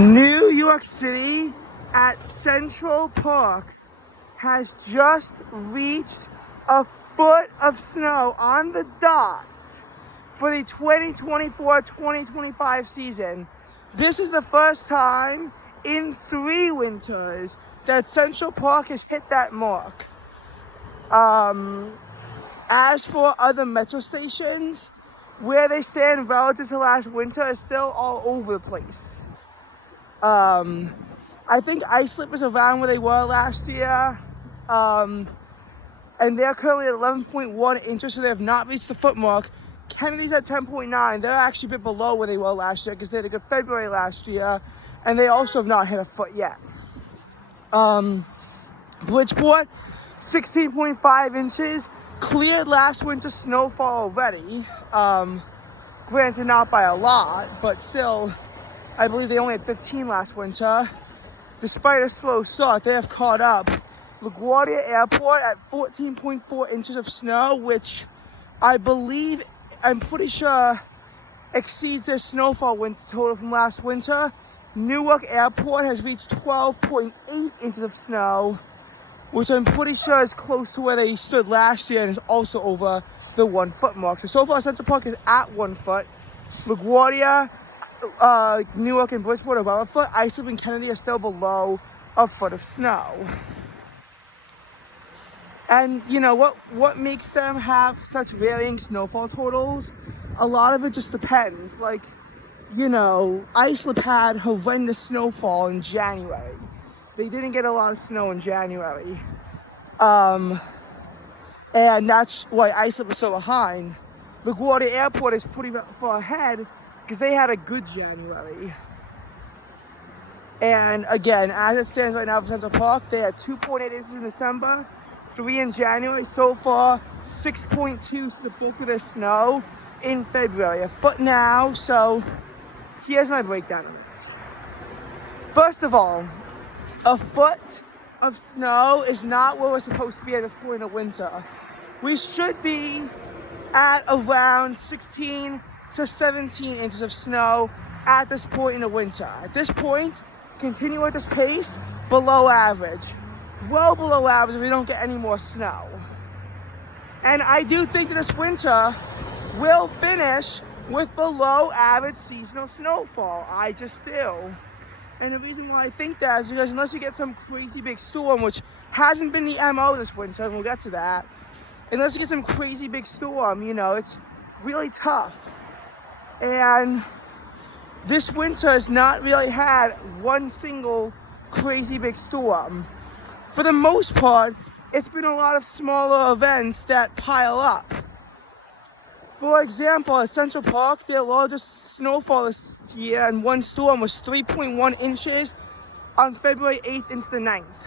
New York City at Central Park has just reached a foot of snow on the dot for the 2024-2025 season. This is the first time in 3 winters that Central Park has hit that mark. As for other metro stations, where they stand relative to last winter is still all over the place. I think Islip is around where they were last year, and they're currently at 11.1 inches, so they have not reached the foot mark. Kennedy's at 10.9. They're actually a bit below where they were last year because they had a good February last year, and they also have not hit a foot yet. Bridgeport, 16.5 inches, cleared last winter's snowfall already. Granted, not by a lot, but still, I believe they only had 15 last winter. Despite a slow start, they have caught up. LaGuardia Airport at 14.4 inches of snow, which I'm pretty sure exceeds their snowfall winter total from last winter. Newark Airport has reached 12.8 inches of snow, which I'm pretty sure is close to where they stood last year and is also over the 1 foot mark. So far, Central Park is at 1 foot. LaGuardia, Newark, and Bridgeport are about a foot. Islip and Kennedy are still below a foot of snow. And you know what makes them have such varying snowfall totals? A lot of it just depends. Like, you know, Islip had horrendous snowfall in January. They didn't get a lot of snow in January. And that's why Islip was so behind. LaGuardia Airport is pretty far ahead because they had a good January. And again, as it stands right now for Central Park, they had 2.8 inches in December, 3 in January. So far, 6.2 is the bulk of their snow in February. A foot now, so here's my breakdown of it. First of all, a foot of snow is not where we're supposed to be at this point in the winter. We should be at around 16 to 17 inches of snow at this point in the winter. At this point, continue at this pace, below average. Well below average if we don't get any more snow. And I do think that this winter will finish with below average seasonal snowfall. I just do. And the reason why I think that is because unless you get some crazy big storm, which hasn't been the MO this winter, and we'll get to that, unless you get some crazy big storm, you know, it's really tough. And this winter has not really had one single crazy big storm. For the most part, it's been a lot of smaller events that pile up. For example, at Central Park, their largest snowfall this year in one storm was 3.1 inches on February 8th into the 9th.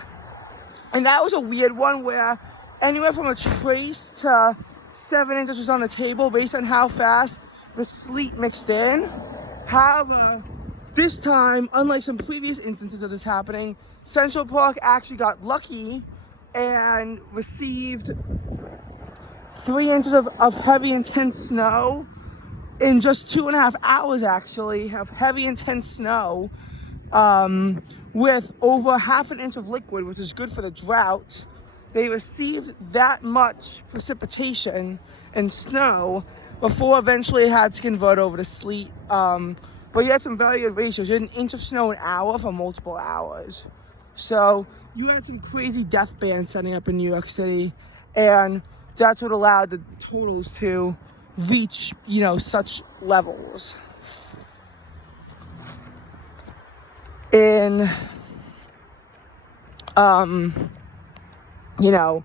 And that was a weird one where anywhere from a trace to 7 inches was on the table based on how fast the sleet mixed in. However, this time, unlike some previous instances of this happening, Central Park actually got lucky and received 3 inches of heavy, intense snow in just 2.5 hours, actually, of heavy, intense snow, with over 1/2 inch of liquid, which is good for the drought. They received that much precipitation and snow before eventually it had to convert over to sleet. But you had some very good ratios. You had 1 inch of snow an hour for multiple hours. So you had some crazy death bands setting up in New York City, and that's what allowed the totals to reach, you know, such levels. In, you know,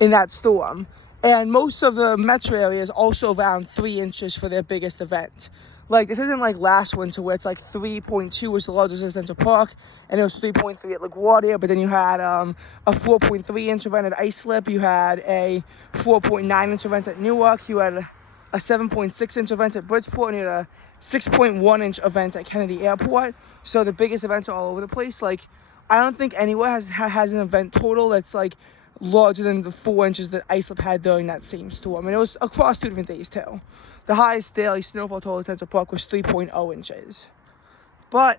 in that storm. And most of the metro areas also around 3 inches for their biggest event. Like, this isn't like last winter where it's like 3.2 was the largest in Central Park, and it was 3.3 at LaGuardia, but then you had a 4.3 inch event at Islip, you had a 4.9 inch event at Newark, you had a 7.6 inch event at Bridgeport, and you had a 6.1 inch event at Kennedy Airport. So the biggest events are all over the place. Like, I don't think anywhere has an event total that's like larger than the 4 inches that Islip had during that same storm. And it was across 2 different days too. The highest daily snowfall total at Central Park was 3.0 inches. But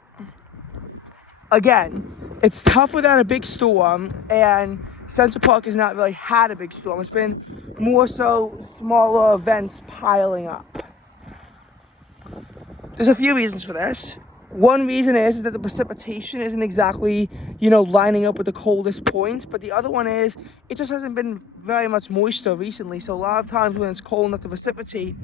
again, it's tough without a big storm, and Central Park has not really had a big storm. It's been more so smaller events piling up. There's a few reasons for this. One reason is that the precipitation isn't exactly, lining up with the coldest points. But the other one is it just hasn't been very much moisture recently. So a lot of times when it's cold enough to precipitate,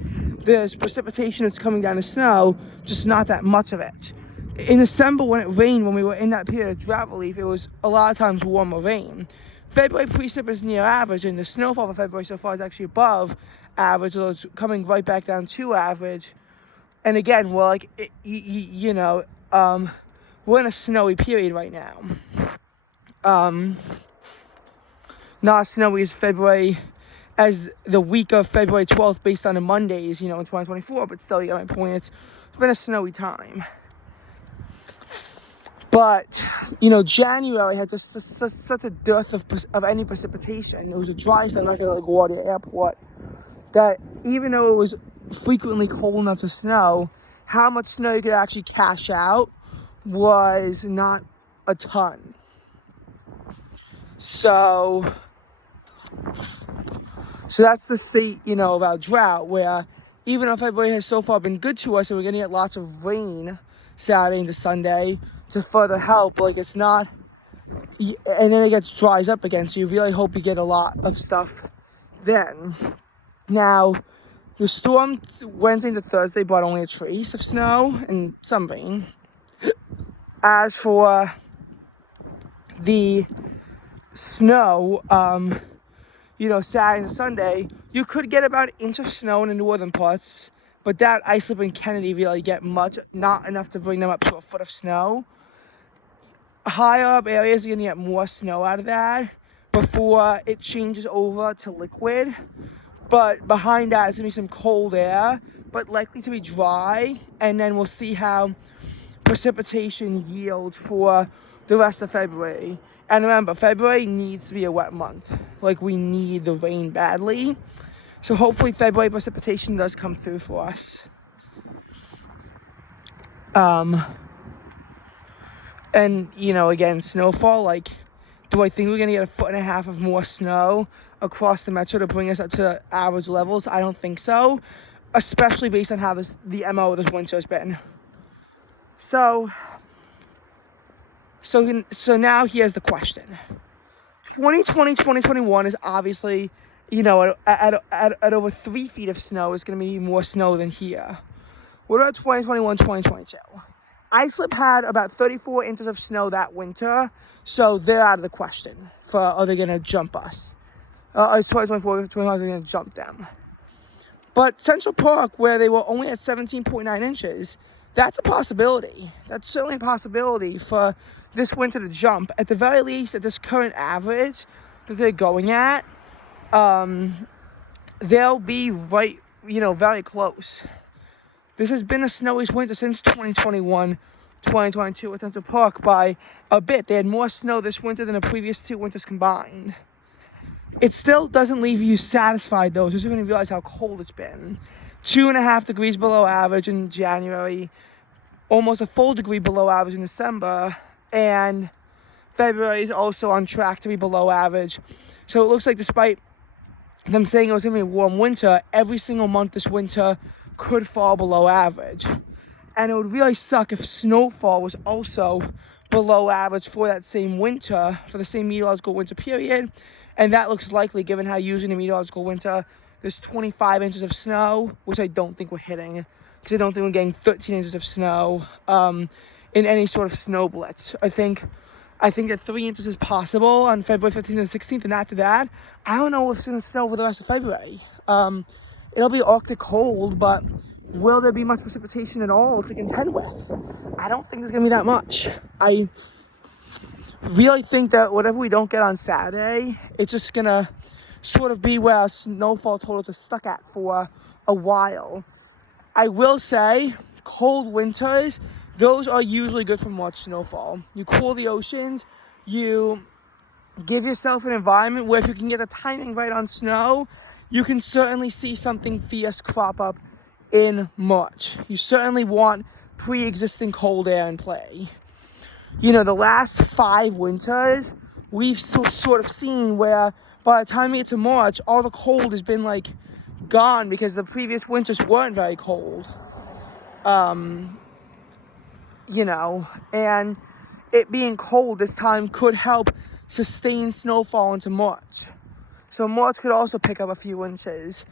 there's precipitation that's coming down to snow, just not that much of it. In December when it rained, when we were in that period of drought relief, it was a lot of times warmer rain. February precip is near average, and the snowfall for February so far is actually above average, although it's coming right back down to average. And again, we're like, we're in a snowy period right now. Not as snowy as February, as the week of February 12th based on the Mondays, in 2024, but still, you get my point. It's been a snowy time. But, January had just such a dearth of any precipitation. It was a dry summer, like at LaGuardia Airport, that even though it was frequently cold enough to snow, how much snow you could actually cash out was not a ton. So that's the state, of our drought, where even though February has so far been good to us and we're going to get lots of rain Saturday into Sunday to further help, like it's not, and then it dries up again, so you really hope you get a lot of stuff then. Now, the storm Wednesday to Thursday brought only a trace of snow and some rain. As for the snow, Saturday and Sunday, you could get about an inch of snow in the northern parts, but that Islip and Kennedy really get not enough to bring them up to a foot of snow. Higher up areas are going to get more snow out of that before it changes over to liquid. But behind that is going to be some cold air, but likely to be dry. And then we'll see how precipitation yields for the rest of February. And remember, February needs to be a wet month. Like, we need the rain badly. So hopefully February precipitation does come through for us. And, again, snowfall, do I think we're going to get 1.5 feet of more snow across the metro to bring us up to average levels? I don't think so, especially based on how the MO of this winter has been. So now here's the question. 2020, 2021 is obviously, at over 3 feet of snow is going to be more snow than here. What about 2021, 2022? Islip had about 34 inches of snow that winter, so they're out of the question for are they going to jump us. 2024, 2025 are going to jump them. But Central Park, where they were only at 17.9 inches, that's a possibility. That's certainly a possibility for this winter to jump. At the very least, at this current average that they're going at, they'll be right, very close. This has been the snowiest winter since 2021, 2022 at Central Park by a bit. They had more snow this winter than the previous 2 winters combined. It still doesn't leave you satisfied, though, especially when you realize how cold it's been. 2.5 degrees below average in January, almost a full degree below average in December, and February is also on track to be below average. So it looks like despite them saying it was going to be a warm winter, every single month this winter could fall below average. And it would really suck if snowfall was also below average for that same winter, for the same meteorological winter period. And that looks likely given how usually in a meteorological winter there's 25 inches of snow, which I don't think we're hitting, because I don't think we're getting 13 inches of snow in any sort of snow blitz. I think that 3 inches is possible on February 15th and 16th, and after that, I don't know if it's going to snow for the rest of February. It'll be Arctic cold, but will there be much precipitation at all to contend with? I don't think there's going to be that much. I really think that whatever we don't get on Saturday, it's just going to sort of be where our snowfall totals are stuck at for a while. I will say, cold winters, those are usually good for much snowfall. You cool the oceans, you give yourself an environment where if you can get the timing right on snow, you can certainly see something fierce crop up in March. You certainly want pre-existing cold air in play. the last 5 winters, we've sort of seen where by the time we get to March, all the cold has been like gone because the previous winters weren't very cold. And it being cold this time could help sustain snowfall into March. So March could also pick up a few inches.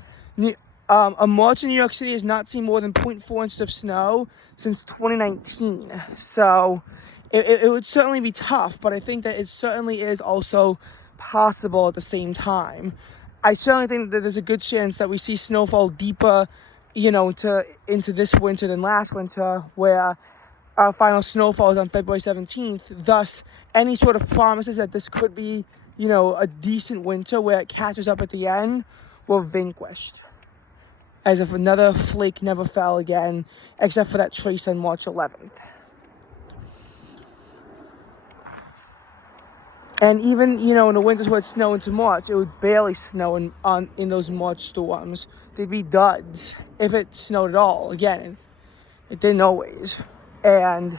A March in New York City has not seen more than 0.4 inches of snow since 2019. So it would certainly be tough, but I think that it certainly is also possible at the same time. I certainly think that there's a good chance that we see snowfall deeper, into this winter than last winter, where our final snowfall is on February 17th. Thus, any sort of promises that this could be, a decent winter where it catches up at the end were vanquished. As if another flake never fell again, except for that trace on March 11th. And even, in the winters where it snowed into March, it would barely snow in those March storms. They'd be duds if it snowed at all. Again, it didn't always. And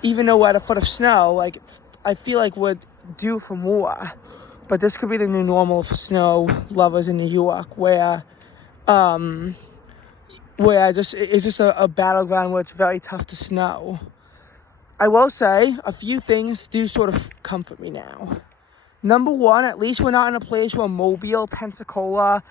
even though we're at a foot of snow, I feel like we're due for more. But this could be the new normal for snow lovers in New York, where it's just a battleground where it's very tough to snow. I will say a few things do sort of comfort me now. Number one, at least we're not in a place where Mobile, Pensacola,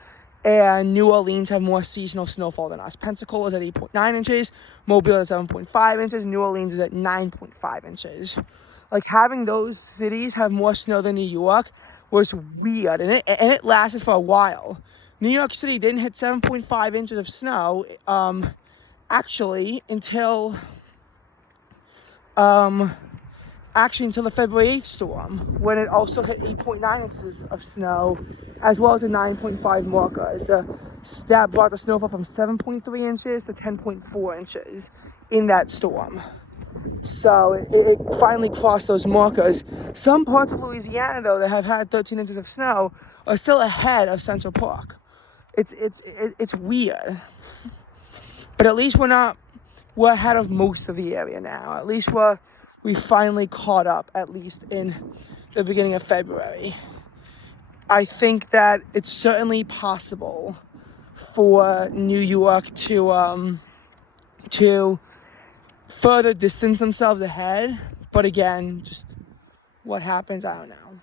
and New Orleans have more seasonal snowfall than us. Pensacola is at 8.9 inches, Mobile is at 7.5 inches, New Orleans is at 9.5 inches. Having those cities have more snow than New York was weird, and it lasted for a while. New York City didn't hit 7.5 inches of snow, actually until the February 8th storm, when it also hit 8.9 inches of snow, as well as a 9.5 marker. That brought the snowfall from 7.3 inches to 10.4 inches in that storm. So it finally crossed those markers. Some parts of Louisiana, though, that have had 13 inches of snow are still ahead of Central Park. It's weird. But at least we're ahead of most of the area now. At least we finally caught up, at least in the beginning of February. I think that it's certainly possible for New York to further distance themselves ahead. But again, just what happens, I don't know.